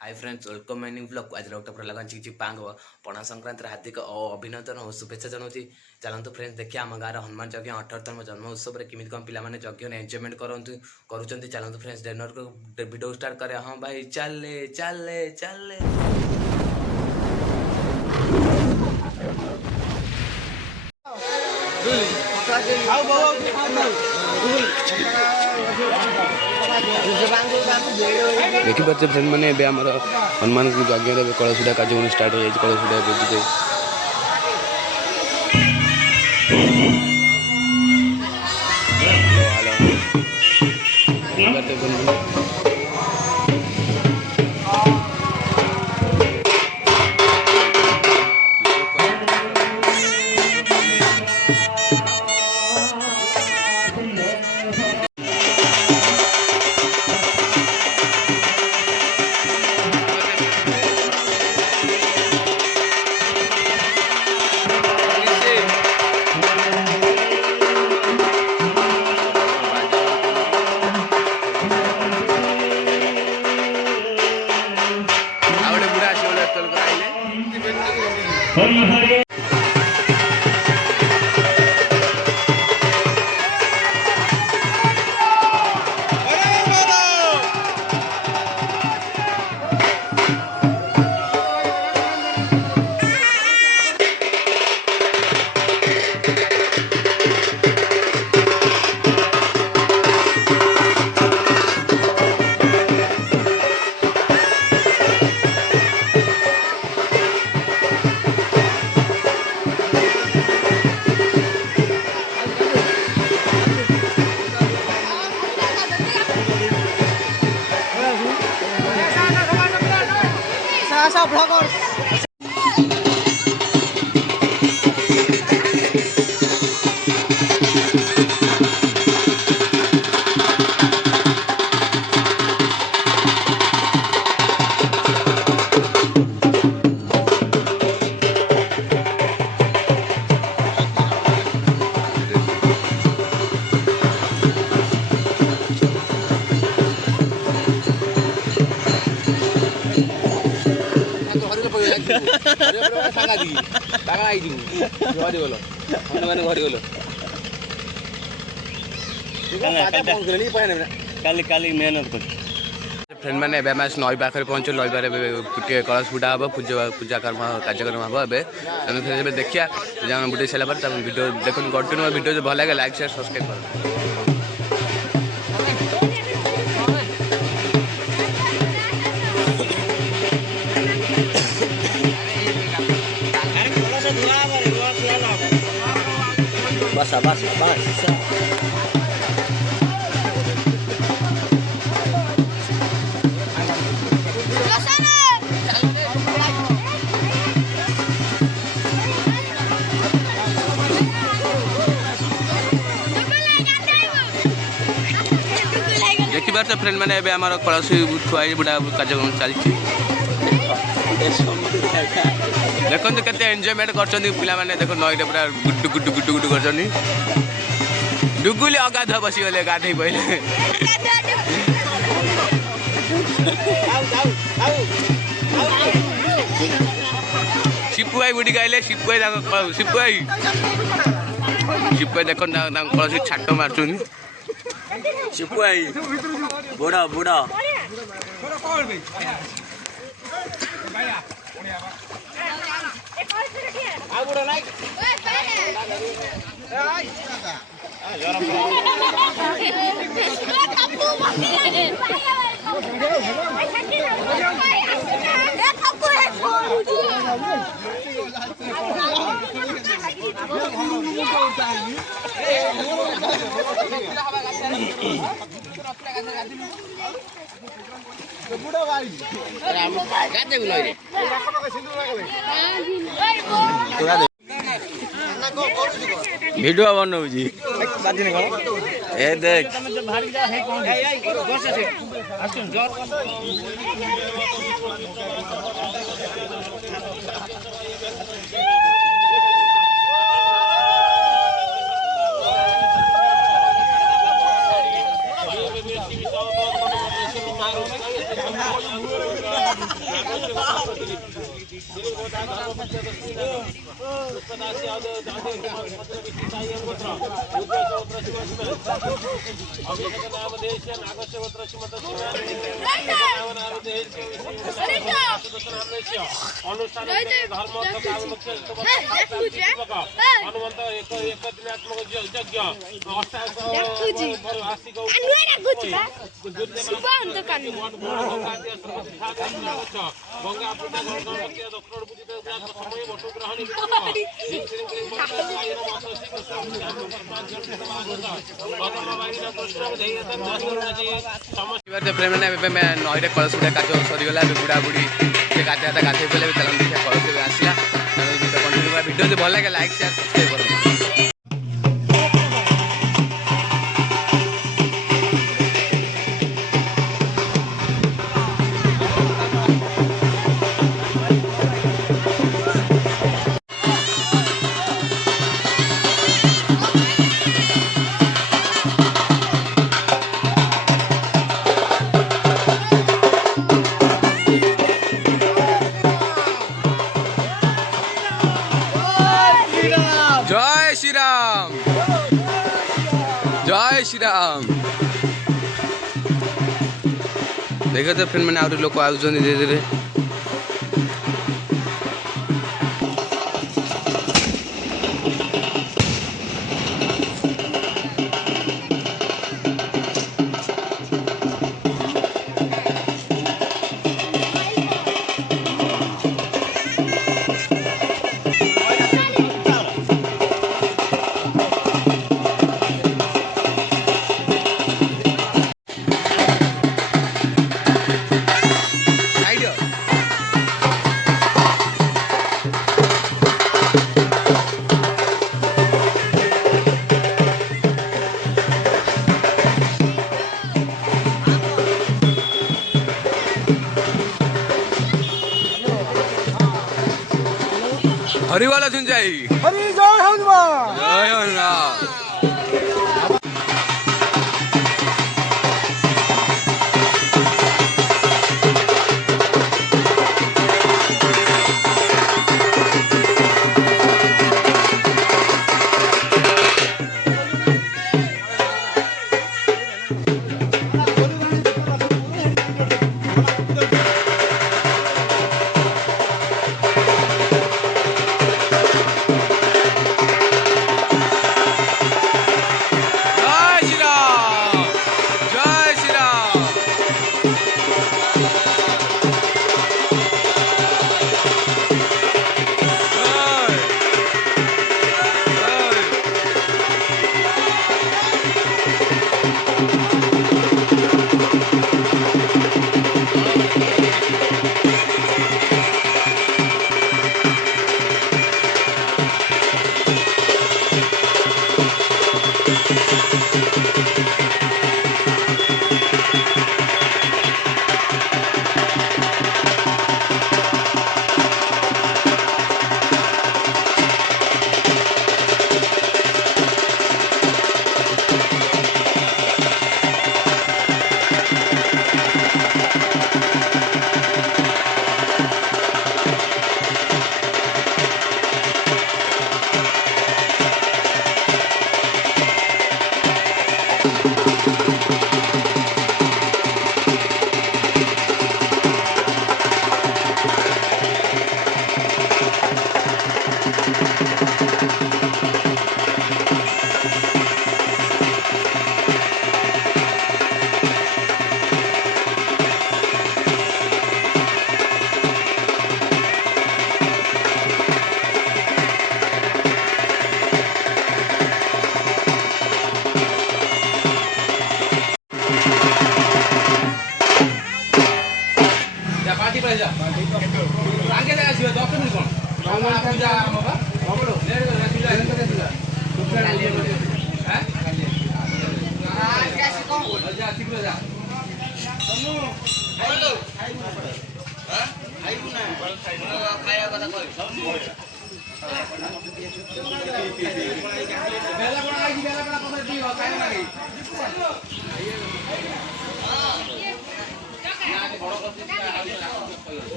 Hi friends welcome my new blog आज डॉक्टर लगा चिची पांग पणा संक्रांति हार्दिक अभिनंदन और शुभेच्छा जनाऊँगी चलतु फ्रेंड्स देखिए आम गाँव हनुमान यज्ञ 18तम जन्म उत्सव में केमी कौन पिला यज्ञ एंजॉयमेंट करुँच चलतु फ्रेंड्स डिनर को वीडियो स्टार्ट करे हाँ भाई चले चले चले देखिपे फ्रेंड मैंने हनुमान यज्ञ कलशुड़ा कार्यक्रम स्टार्ट हो जाए कलशुड़ा फ्रेंड मैंने नई पाखे पहुँचु नई पारे गोटे कलश फुटा हम पूजा कार्यक्रम हम फिर देखिए बुटे सारा वीडियो देखो कंटिन्यू वीडियो भल लगे लाइक शेयर सब्सक्राइब कर बस बस बस देखिए तो फ्रेंड मैंने कलश थुआई बुढ़ा कार्यक्रम चलती देखो केते एंजॉयमेंट कर पाने देख नईटे पूरा गुड्डु गुड्डु गुड्डु गुड्डु कर डुगुली अगाध बसीगले गाधे पहले शिपुआई बुड़ी गाइले शिपुआई देख कलश छाट मार्चुन शिपुआई बुढ़ा बुढ़ा वीडियो बनाऊ ए देख प्रेम नईरे कलश गुड़ा कार्य सरीगला बुढ़ा बुढ़ी से गाधे गाधे पे चलन देखिए कलश आसला कंटिन्यू वीडियो जो भल लगे लाइक शेयर सब्सक्राइब करें। जय श्री राम जय श्री राम। देखो तो फ्रेंड मैंने लोक आउट धीरे धीरे हरि वाला सुन जाई हरि जय हनुमान जय हनुमान।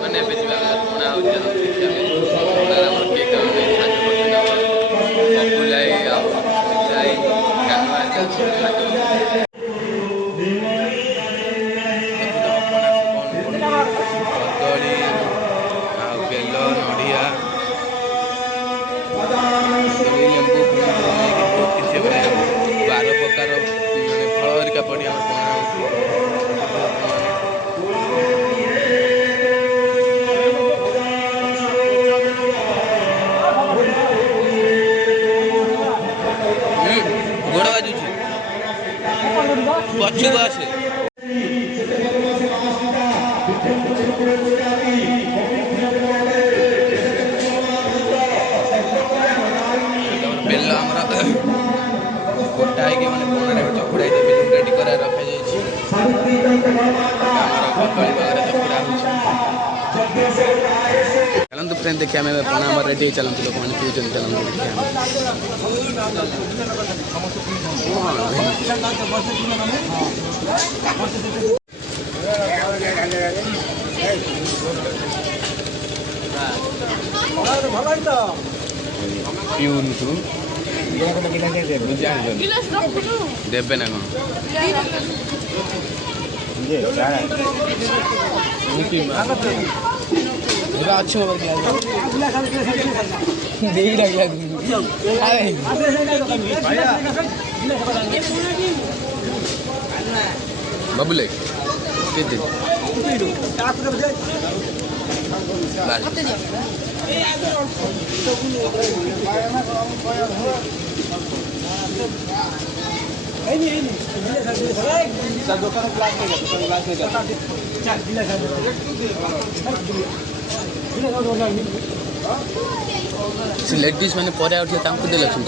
मैंने पणा कदली बेल नड़िया लेंबू बहुत किसी 12 प्रकार माने फल हरिका पड़ी आम पणा गोड़ बाजुची पछू आसे बेल आमर गोटा है मैंने पणा चकुड़ा बेल रेडी कर रखा जाए चलते फ्रेंड देखिए आम पणा आम रेडी चलते लोक मैंने पीछे चलते पिउनु देवे ना कौन अच्छे बाबुले लेडीज मैंने पर दे लक्ष्मी